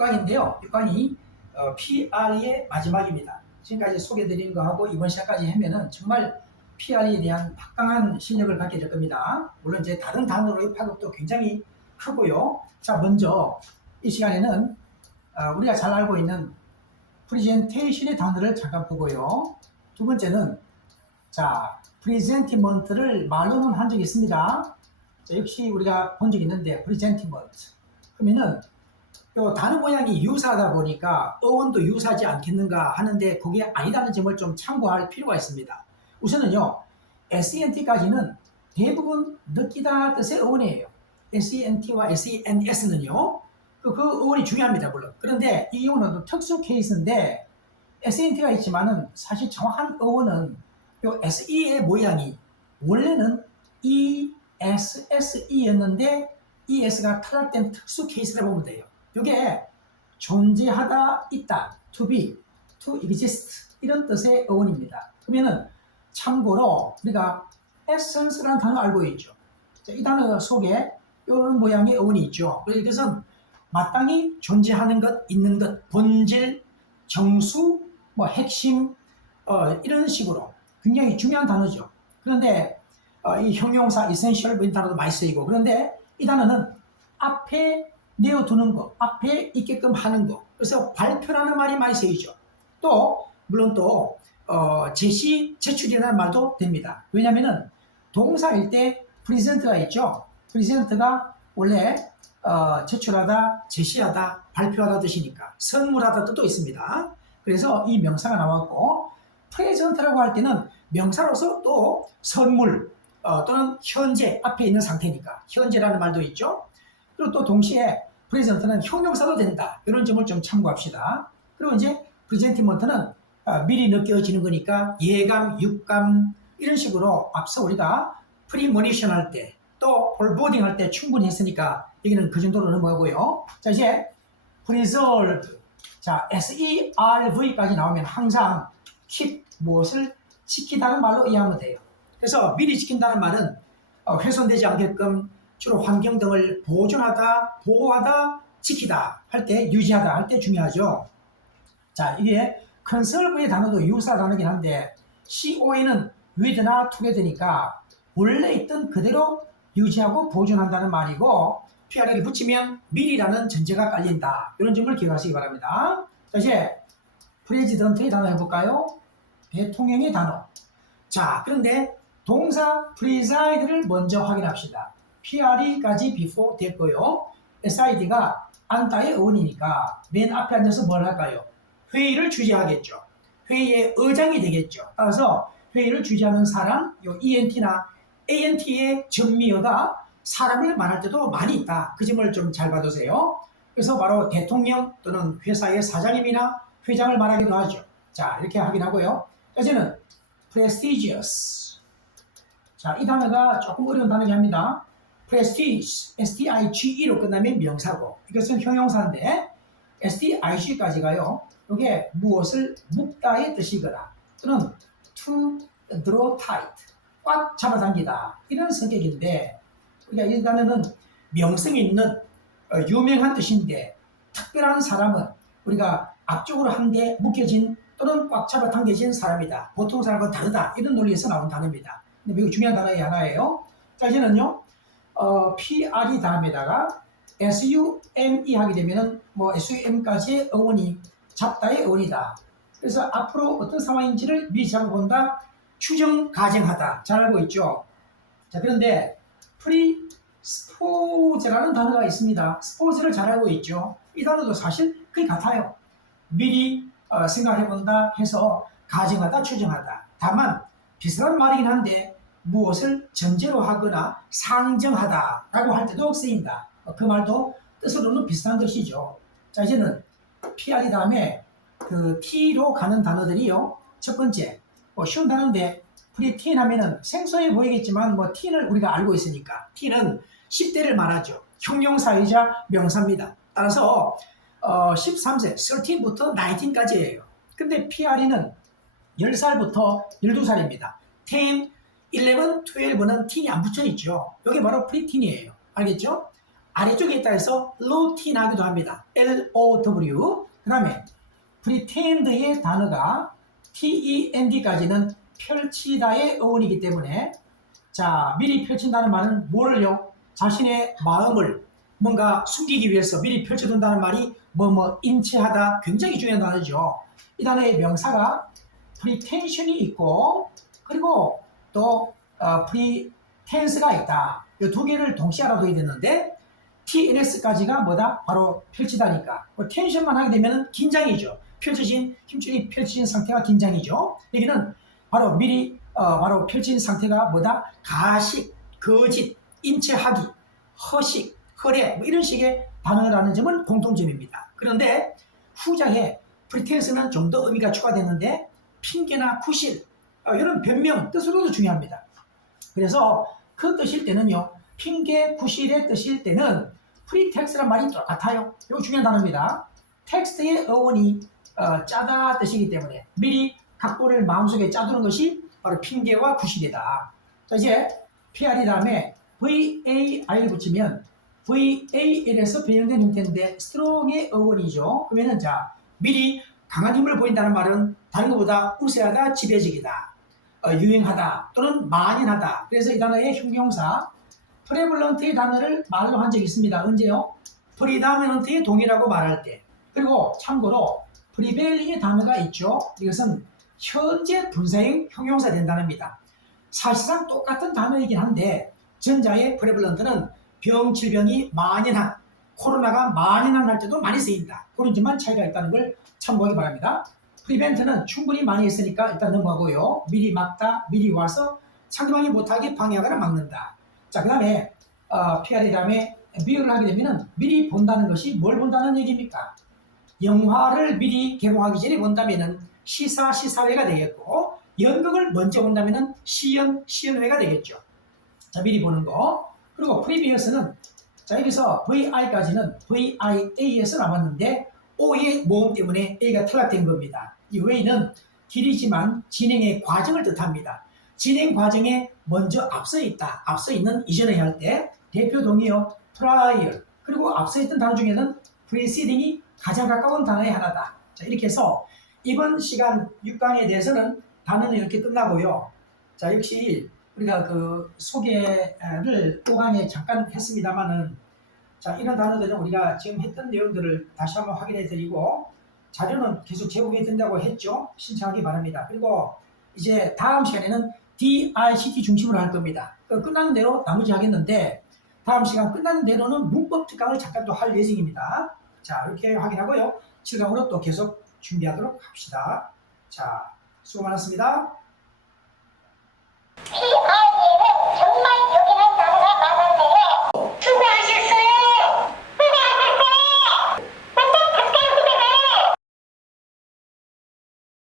6강인데요. 6강이 PRE의 마지막입니다. 지금까지 소개드린 거하고 이번 시간까지 하면은 정말 PRE에 대한 막강한 실력을 갖게 될 겁니다. 물론 이제 다른 단어로의 파급도 굉장히 크고요. 자, 먼저 이 시간에는 우리가 잘 알고 있는 프리젠테이션의 단어를 잠깐 보고요. 두 번째는 자, 프리젠티먼트를 말로는 한 적이 있습니다. 자, 역시 우리가 본 적이 있는데 프리젠티먼트 그러면은 요 단어 모양이 유사하다 보니까 어원도 유사하지 않겠는가 하는데 그게 아니라는 점을 좀 참고할 필요가 있습니다. 우선은요, SENT까지는 대부분 느끼다 뜻의 어원이에요. SENT와 SENS는요, 그 어원이 중요합니다, 물론. 그런데 이 경우는 특수 케이스인데 SENT가 있지만은 사실 정확한 어원은 요 SE의 모양이 원래는 ESSE였는데 ES가 탈락된 특수 케이스라고 보면 돼요. 이게 존재하다, 있다, to be, to exist 이런 뜻의 어원입니다. 그러면은 참고로 우리가 essence라는 단어 알고 있죠. 자, 이 단어 속에 이런 모양의 어원이 있죠. 그래서 이것은 마땅히 존재하는 것, 있는 것, 본질, 정수, 뭐 핵심 이런 식으로 굉장히 중요한 단어죠. 그런데 이 형용사, essential 이런 단어도 많이 쓰이고 그런데 이 단어는 앞에 내어두는 거, 앞에 있게끔 하는 거. 그래서 발표라는 말이 많이 쓰이죠. 또 물론 또 제시, 제출이라는 말도 됩니다. 왜냐하면은 동사일 때 present가 있죠. present가 원래 제출하다, 제시하다, 발표하다 뜻이니까 선물하다 뜻도 있습니다. 그래서 이 명사가 나왔고 present라고 할 때는 명사로서 또 선물 또는 현재 앞에 있는 상태니까 현재라는 말도 있죠. 그리고 또 동시에 프레젠트는 형용사도 된다. 이런 점을 좀 참고합시다. 그리고 이제 프레젠티먼트는 미리 느껴지는 거니까 예감, 육감 이런 식으로 앞서 우리가 프리모니션 할 때 또 폴보딩 할 때 충분히 했으니까 여기는 그 정도로 넘어가고요. 자, 이제 preserve. 자, SERV까지 나오면 항상 keep 무엇을 지키다는 말로 이해하면 돼요. 그래서 미리 지킨다는 말은 훼손되지 않게끔 주로 환경 등을 보존하다, 보호하다, 지키다 할 때, 유지하다 할 때 중요하죠. 자, 이게 conserve의 단어도 유사 단어긴 한데 COA는 with나 together니까 원래 있던 그대로 유지하고 보존한다는 말이고 PRE를 붙이면 미리라는 전제가 깔린다. 이런 점을 기억하시기 바랍니다. 자, 이제 president의 단어 해볼까요? 대통령의 단어. 자, 그런데 동사 preside를 먼저 확인합시다. PRE까지 before 됐고요. SID가 앉다의 어원이니까 맨 앞에 앉아서 뭘 할까요? 회의를 주재하겠죠. 회의의 의장이 되겠죠. 따라서 회의를 주재하는 사람, 요 ENT나 ANT의 전미어가 사람을 말할 때도 많이 있다. 그 점을 좀 잘 봐두세요. 그래서 바로 대통령 또는 회사의 사장님이나 회장을 말하기도 하죠. 자, 이렇게 확인하고요. 이제는 prestigious. 자, 이 단어가 조금 어려운 단어긴 합니다. prestige, S-T-I-G-E로 끝나면 명사고 이것은 형용사인데 S-T-I-G까지 가요. 이게 무엇을 묶다의 뜻이거나 또는 to draw tight, 꽉 잡아당기다 이런 성격인데 그러니까 이 단어는 명성이 있는 유명한 뜻인데 특별한 사람은 우리가 앞쪽으로 한 개 묶여진 또는 꽉 잡아당겨진 사람이다. 보통 사람과 다르다. 이런 논리에서 나온 단어입니다. 근데 매우 중요한 단어의 하나예요. 자, 이제는요. PRE 다음에다가 SUME 하게 되면은 뭐 SUM까지의 어원이 잡다의 어원이다. 그래서 앞으로 어떤 상황인지를 미리 잡아본다. 추정, 가정하다. 잘 알고 있죠. 자, 그런데 프리스포즈라는 단어가 있습니다. 스포즈를 잘 알고 있죠. 이 단어도 사실 거의 같아요. 미리 생각해본다 해서 가정하다, 추정하다. 다만 비슷한 말이긴 한데 무엇을 전제로 하거나 상정하다 라고 할 때도 쓰인다. 그 말도 뜻으로는 비슷한 뜻이죠. 자, 이제는 PRE 다음에 그 T로 가는 단어들이요. 첫 번째, 쉬운 단어인데 프리틴 하면은 생소해 보이겠지만 뭐 T는 우리가 알고 있으니까 T는 10대를 말하죠. 형용사이자 명사입니다. 따라서 13세, 13부터 19까지예요. 근데 PRE는 10살부터 12살입니다. 10, 11, 12는 teen이 안 붙여 있죠. 여기 바로 프리틴이에요. 알겠죠? 아래쪽에 있다 해서 루틴하기도 합니다. LOW. 그 다음에 pretend의 단어가 TEND까지는 펼치다의 어원이기 때문에 자, 미리 펼친다는 말은 뭐를요? 자신의 마음을 뭔가 숨기기 위해서 미리 펼쳐둔다는 말이 인체하다, 굉장히 중요한 단어죠. 이 단어의 명사가 pretension이 있고 그리고 또 pretense가 있다. 이 두 개를 동시에 알아둬야 되는데 TNS까지가 뭐다? 바로 펼치다니까. 텐션만 하게 되면 긴장이죠. 힘줄이 펼쳐진 상태가 긴장이죠. 여기는 바로 미리 바로 펼친 상태가 뭐다? 가식, 거짓, 인체하기, 허식, 허례 이런 식의 단어라는 점은 공통점입니다. 그런데 후자에 pretense는 좀 더 의미가 추가되는데 핑계나 구실 이런 변명 뜻으로도 중요합니다. 그래서 그 뜻일 때는요. 핑계, 구실의 뜻일 때는 프리텍스트란 말이 똑같아요. 이거 중요한 단어입니다. 텍스트의 어원이 짜다 뜻이기 때문에 미리 각본을 마음속에 짜두는 것이 바로 핑계와 구실이다. 자, 이제 PR이 다음에 VAI를 붙이면 VAL에서 변형된 형태인데 스트롱의 어원이죠. 그러면은 자, 미리 강한 힘을 보인다는 말은 다른 것보다 우세하다, 지배적이다, 유행하다 또는 만연하다. 그래서 이 단어의 형용사 프레블런트의 단어를 말로 한 적이 있습니다. 언제요? 프리다미넌트의 동의라고 말할 때. 그리고 참고로 프리벨링의 단어가 있죠. 이것은 현재 분사형 형용사 된다는입니다. 사실상 똑같은 단어이긴 한데 전자의 프레블런트는 질병이 만연한, 코로나가 만연한 할 때도 많이 쓰인다. 그런 점만 차이가 있다는 걸 참고하기 바랍니다. 프리벤트는 충분히 많이 했으니까 일단 넘어가고요. 미리 막다, 미리 와서 상대방이 못하게 방해하거나 막는다. 자, 그 다음에 PR이 다음에 비유를 하게 되면 미리 본다는 것이 뭘 본다는 얘기입니까? 영화를 미리 개봉하기 전에 본다면 시사회가 되겠고 연극을 먼저 본다면 시연회가 되겠죠. 자, 미리 보는 거. 그리고 프리비어스는 자, 여기서 VI까지는 VIA에서 나왔는데 O의 모음 때문에 A가 탈락된 겁니다. 이 Way는 길이지만 진행의 과정을 뜻합니다. 진행 과정에 먼저 앞서 있다, 앞서 있는 이전에 할 때 대표 동의어 prior, 그리고 앞서 있던 단어 중에는 preceding이 가장 가까운 단어의 하나다. 자, 이렇게 해서 이번 시간 6강에 대해서는 단어는 이렇게 끝나고요. 자, 역시 우리가 그 소개를 5강에 잠깐 했습니다만은 자, 이런 단어들은 우리가 지금 했던 내용들을 다시 한번 확인해 드리고 자료는 계속 제공이 된다고 했죠. 신청하기 바랍니다. 그리고 이제 다음 시간에는 DICT 중심으로 할 겁니다. 끝나는 대로 나머지 하겠는데 다음 시간 끝나는 대로는 문법 특강을 잠깐 또 할 예정입니다. 자, 이렇게 확인하고요. 7강으로 또 계속 준비하도록 합시다. 자, 수고 많았습니다.